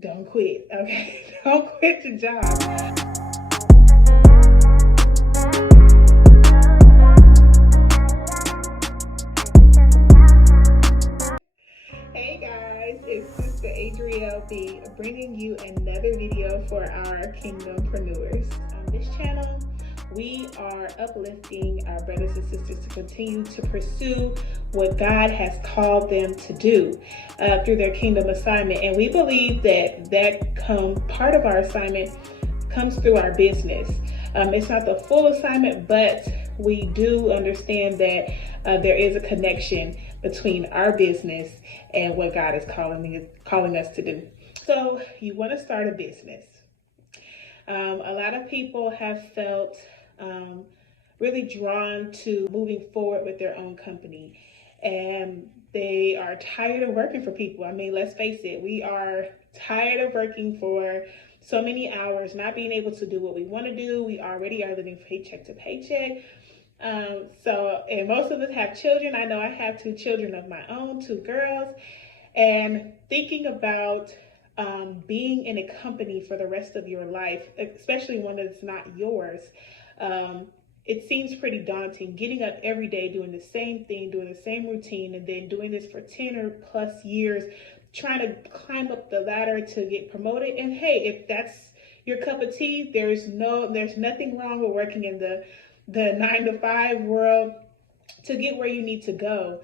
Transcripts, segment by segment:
don't quit, okay? Don't quit your job. Hey guys, it's Sister Adrielle B bringing you another video for our Kingdompreneurs. On this channel, we are uplifting our brothers and sisters to continue to pursue what God has called them to do through their kingdom assignment. And we believe that part of our assignment comes through our business. It's not the full assignment, but we do understand that there is a connection between our business and what God is calling us to do. So you want to start a business. A lot of people have felt really drawn to moving forward with their own company, and they are tired of working for people. I mean, let's face it, we are tired of working for so many hours, not being able to do what we want to do. We already are living paycheck to paycheck. And most of us have children. I know I have 2 children of my own, 2 girls, and thinking about being in a company for the rest of your life, especially one that's not yours, it seems pretty daunting. Getting up every day, doing the same thing, doing the same routine, and then doing this for 10 or plus years, trying to climb up the ladder to get promoted. And hey, if that's your cup of tea, there's nothing wrong with working in the 9-to-5 world to get where you need to go.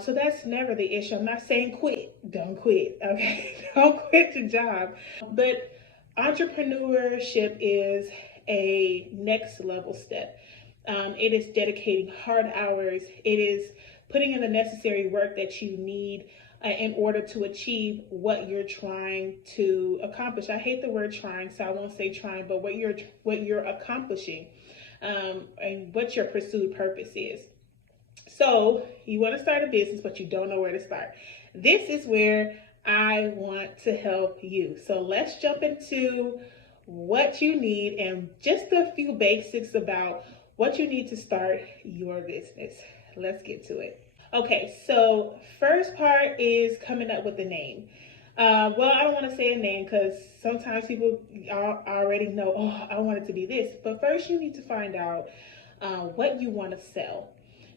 So that's never the issue. I'm not saying quit. Don't quit, okay? Don't quit your job. But entrepreneurship is a next level step. It is dedicating hard hours. It is putting in the necessary work that you need in order to achieve what you're trying to accomplish. I hate the word trying, so I won't say trying, but what you're accomplishing, and what your pursued purpose is. So you want to start a business, but you don't know where to start. This is where I want to help you. So let's jump into what you need and just a few basics about what you need to start your business. Let's get to it. Okay, so first part is coming up with a name. Well, I don't want to say a name because sometimes people already know, oh, I want it to be this. But first you need to find out what you want to sell.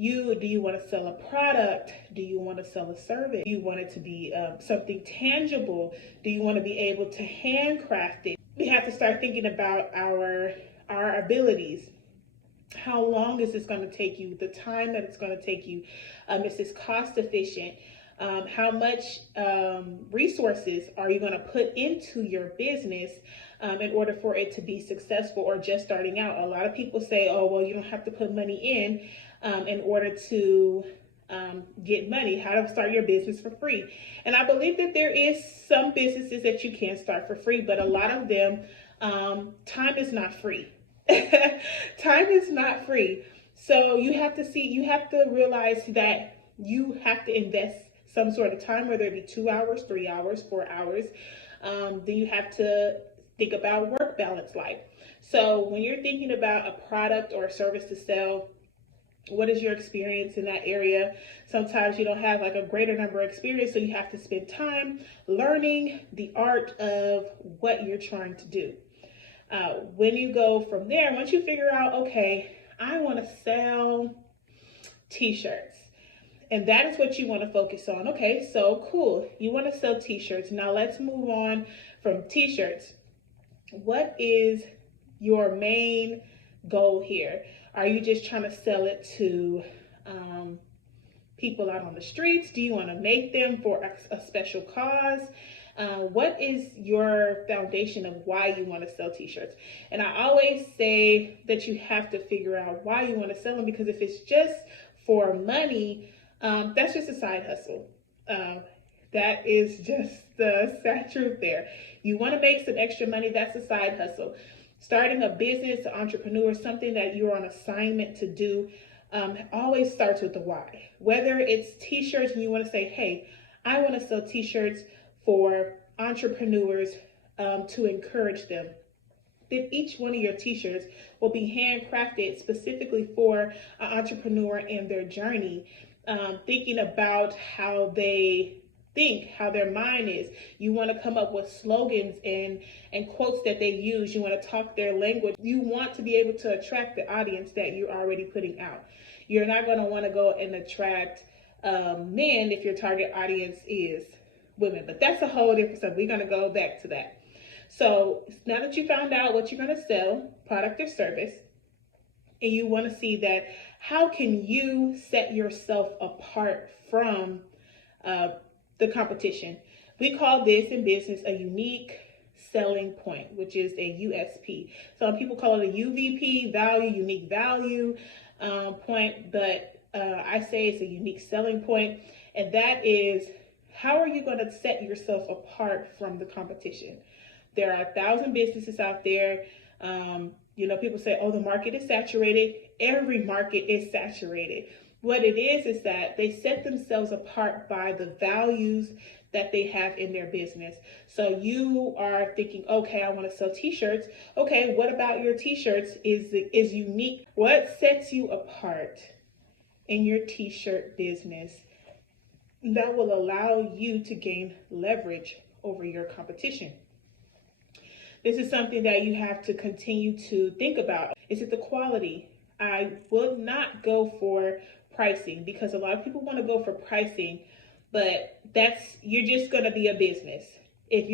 Do you want to sell a product? Do you want to sell a service? Do you want it to be something tangible? Do you want to be able to handcraft it? We have to start thinking about our abilities. How long is this going to take you? The time that it's going to take you. Is this cost efficient? How much resources are you going to put into your business in order for it to be successful, or just starting out? A lot of people say, oh, well, you don't have to put money in order to get money. How to start your business for free. And I believe that there is some businesses that you can start for free, but a lot of them, time is not free. Time is not free. So you have to realize that you have to invest some sort of time, whether it be 2 hours, 3 hours, 4 hours. Then you have to think about work balance life. So when you're thinking about a product or a service to sell, what is your experience in that area? Sometimes you don't have like a greater number of experience, so you have to spend time learning the art of what you're trying to do. When you go from there, once you figure out, okay, I want to sell t-shirts, and that is what you want to focus on. Okay, so cool. You want to sell t-shirts. Now let's move on from t-shirts. What is your main goal here? Are you just trying to sell it to people out on the streets? Do you want to make them for a special cause? What is your foundation of why you want to sell t-shirts? And I always say that you have to figure out why you want to sell them, because if it's just for money, that's just a side hustle. That is just the sad truth there. You want to make some extra money, that's a side hustle. Starting a business, an entrepreneur, something that you're on assignment to do, always starts with the why. Whether it's t-shirts and you want to say, hey, I want to sell t-shirts for entrepreneurs to encourage them. Then each one of your t-shirts will be handcrafted specifically for an entrepreneur and their journey, thinking about how they think, how their mind is. You want to come up with slogans and quotes that they use. You want to talk their language. You want to be able to attract the audience that you're already putting out. You're not going to want to go and attract men if your target audience is women. But that's a whole different stuff. We're going to go back to that. So now that you found out what you're going to sell, product or service, and you want to see that, how can you set yourself apart from the competition? We call this in business a unique selling point, which is a USP. Some people call it a UVP, value, unique value point, but I say it's a unique selling point, and that is, how are you going to set yourself apart from the competition? There are 1,000 businesses out there. People say, oh, the market is saturated. Every market is saturated. What it is that they set themselves apart by the values that they have in their business. So you are thinking, okay, I want to sell t-shirts. Okay, what about your t-shirts is unique? What sets you apart in your t-shirt business that will allow you to gain leverage over your competition? This is something that you have to continue to think about. Is it the quality? I would not go for pricing, because a lot of people want to go for pricing, but you're just going to be a business. If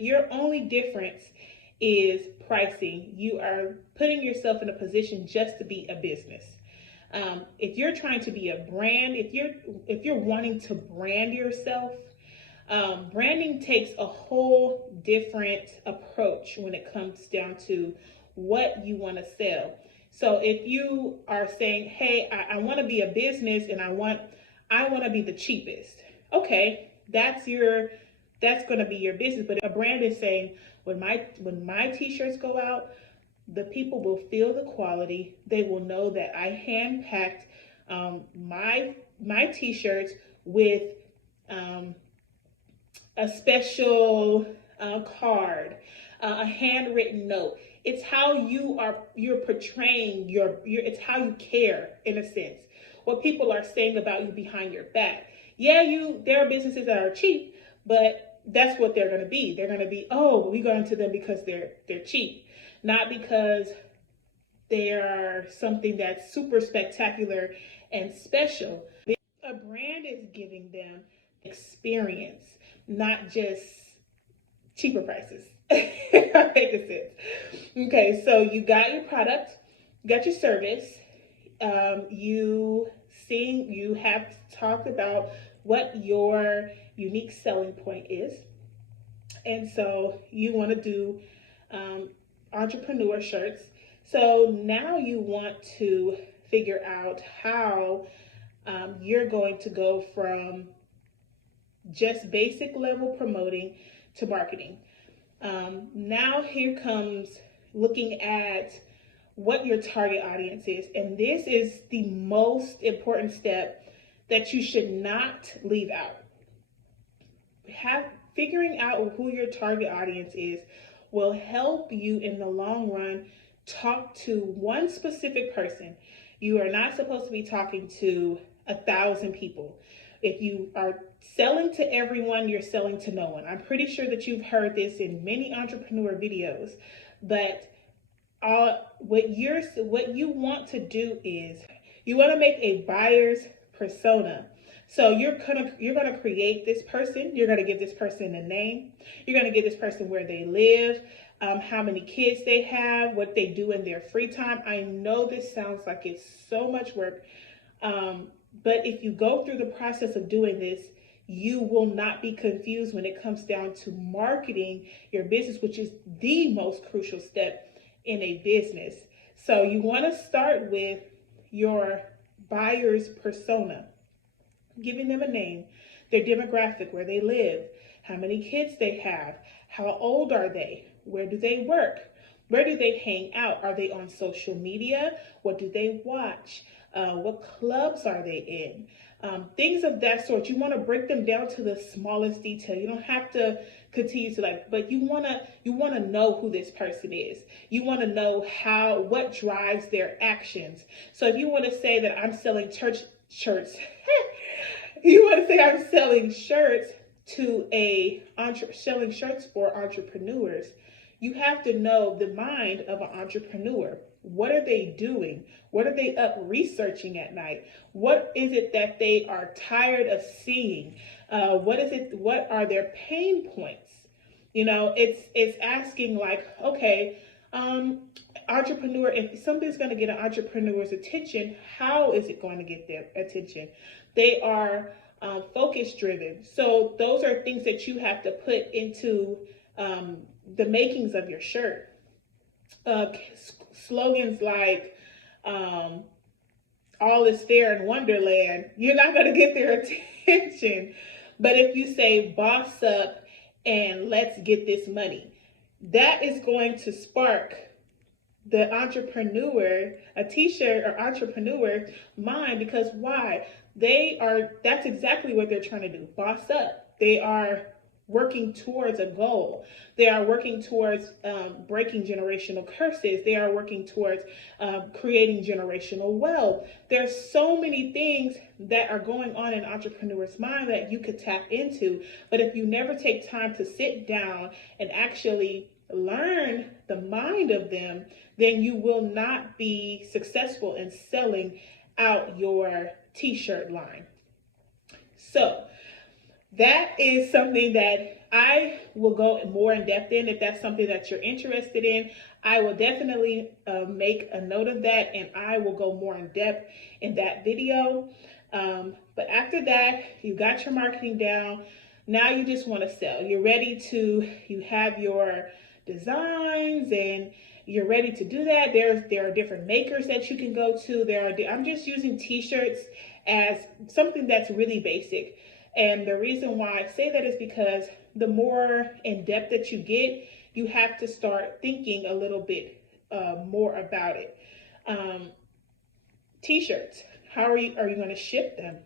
your only difference is pricing, you are putting yourself in a position just to be a business. If you're trying to be a brand, if you're wanting to brand yourself, branding takes a whole different approach when it comes down to what you want to sell. So if you are saying, hey, I want to be a business and I want to be the cheapest. Okay, that's going to be your business. But a brand is saying, when my t-shirts go out, the people will feel the quality. They will know that I hand-packed my t-shirts with a special card, a handwritten note. It's how you're portraying it's how you care, in a sense. What people are saying about you behind your back. Yeah, there are businesses that are cheap, but that's what they're going to be. They're going to be, oh, we go into them because they're cheap, not because they are something that's super spectacular and special. A brand is giving them experience, not just cheaper prices. That makes sense. Okay, so you got your product, you got your service, you have talked about what your unique selling point is, and so you want to do entrepreneur shirts. So now you want to figure out how you're going to go from just basic level promoting to marketing. Now here comes looking at what your target audience is. And this is the most important step that you should not leave out. Figuring out who your target audience is will help you in the long run talk to one specific person. You are not supposed to be talking to 1,000 people. If you are selling to everyone, you're selling to no one. I'm pretty sure that you've heard this in many entrepreneur videos, but what you want to do is you want to make a buyer's persona. So you're gonna create this person. You're gonna give this person a name. You're gonna give this person where they live, how many kids they have, what they do in their free time. I know this sounds like it's so much work, but if you go through the process of doing this, you will not be confused when it comes down to marketing your business, which is the most crucial step in a business. So you want to start with your buyer's persona, giving them a name, their demographic, where they live, how many kids they have, how old are they, where do they work, where do they hang out, are they on social media, what do they watch, what clubs are they in, things of that sort. You want to break them down to the smallest detail. You don't have to continue to but you want to know who this person is. You want to know what drives their actions. So if you want to say that I'm selling shirts, you want to say I'm selling shirts to selling shirts for entrepreneurs, you have to know the mind of an entrepreneur. What are they doing? What are they up researching at night? What is it that they are tired of seeing? What are their pain points? It's asking like, okay, entrepreneur, if something's going to get an entrepreneur's attention, how is it going to get their attention? They are focus driven. So those are things that you have to put into the makings of your shirt. Slogans like all is fair in Wonderland, you're not going to get their attention. But if you say boss up and let's get this money, that is going to spark the entrepreneur, a t-shirt or entrepreneur mind, because why? That's exactly what they're trying to do. Boss up. They are working towards a goal. They are working towards breaking generational curses. They are working towards creating generational wealth. There's so many things that are going on in entrepreneurs' mind that you could tap into. But if you never take time to sit down and actually learn the mind of them, then you will not be successful in selling out your t-shirt line. So that is something that I will go more in depth in. If that's something that you're interested in, I will definitely make a note of that, and I will go more in depth in that video. But after that, you got your marketing down. Now you just want to sell. You have your designs and you're ready to do that. There are different makers that you can go to. I'm just using t-shirts as something that's really basic. And the reason why I say that is because the more in depth that you get, you have to start thinking a little bit more about it. T-shirts, how are you going to ship them?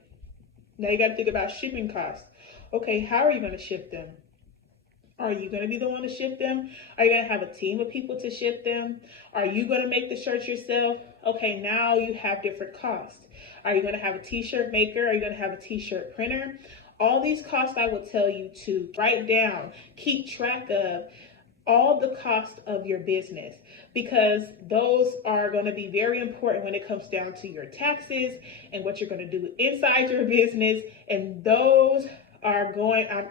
Now you got to think about shipping costs. Okay, how are you going to ship them? Are you going to be the one to ship them? Are you going to have a team of people to ship them? Are you going to make the shirts yourself? Okay, now you have different costs. Are you going to have a t-shirt maker? Are you going to have a t-shirt printer? All these costs I will tell you to write down, keep track of all the cost of your business, because those are going to be very important when it comes down to your taxes and what you're going to do inside your business. And those I'm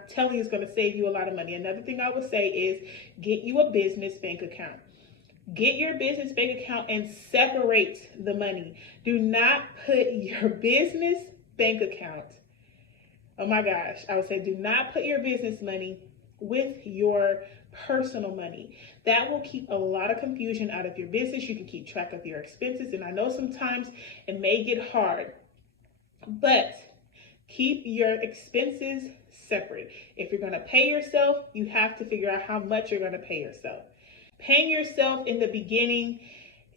telling you, it's going to save you a lot of money. Another thing I would say is get you a business bank account. Get your business bank account and separate the money. Do not put your business bank account, oh my gosh, I would say do not put your business money with your personal money. That will keep a lot of confusion out of your business. You can keep track of your expenses. And I know sometimes it may get hard, but keep your expenses separate. If you're going to pay yourself, you have to figure out how much you're going to pay yourself. Paying yourself in the beginning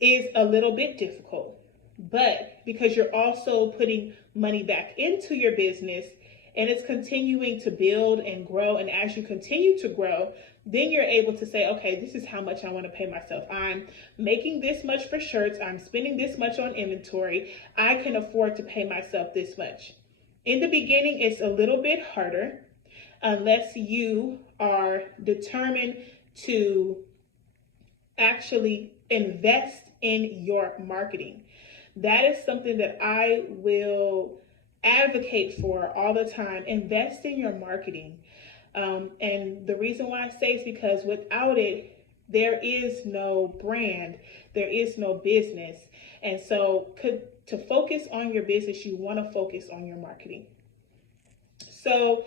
is a little bit difficult, but because you're also putting money back into your business and it's continuing to build and grow, and as you continue to grow, then you're able to say, okay, this is how much I want to pay myself. I'm making this much for shirts. I'm spending this much on inventory. I can afford to pay myself this much. In the beginning, it's a little bit harder unless you are determined to actually invest in your marketing. That is something that I will advocate for all the time. Invest in your marketing. And the reason why I say is because without it, there is no brand, there is no business. And so to focus on your business, you want to focus on your marketing. So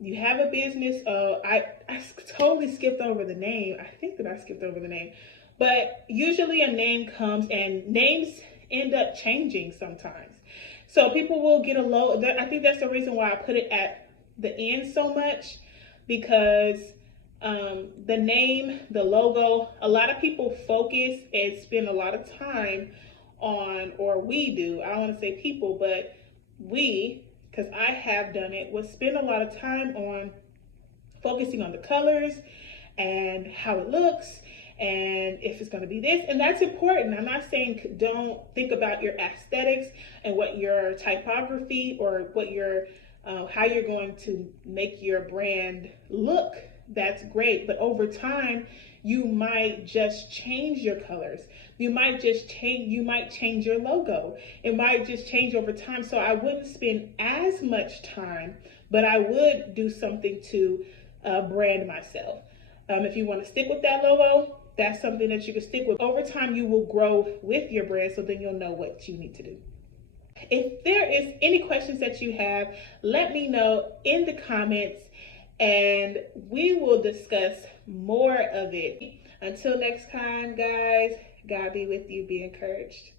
you have a business. I totally skipped over the name. I think that I skipped over the name. But usually a name comes, and names end up changing sometimes. So people will get I think that's the reason why I put it at the end so much, because the name, the logo, a lot of people focus and spend a lot of time on, or we do, I don't want to say people, but we, because I have done it, will spend a lot of time on focusing on the colors and how it looks and if it's going to be this, and that's important. I'm not saying don't think about your aesthetics and what your typography or what your how you're going to make your brand look, that's great. But over time, you might just change your colors. You might change your logo. It might just change over time. So I wouldn't spend as much time, but I would do something to brand myself. If you want to stick with that logo, that's something that you can stick with. Over time, you will grow with your brand, so then you'll know what you need to do. If there is any questions that you have, let me know in the comments and we will discuss more of it. Until next time, guys, God be with you. Be encouraged.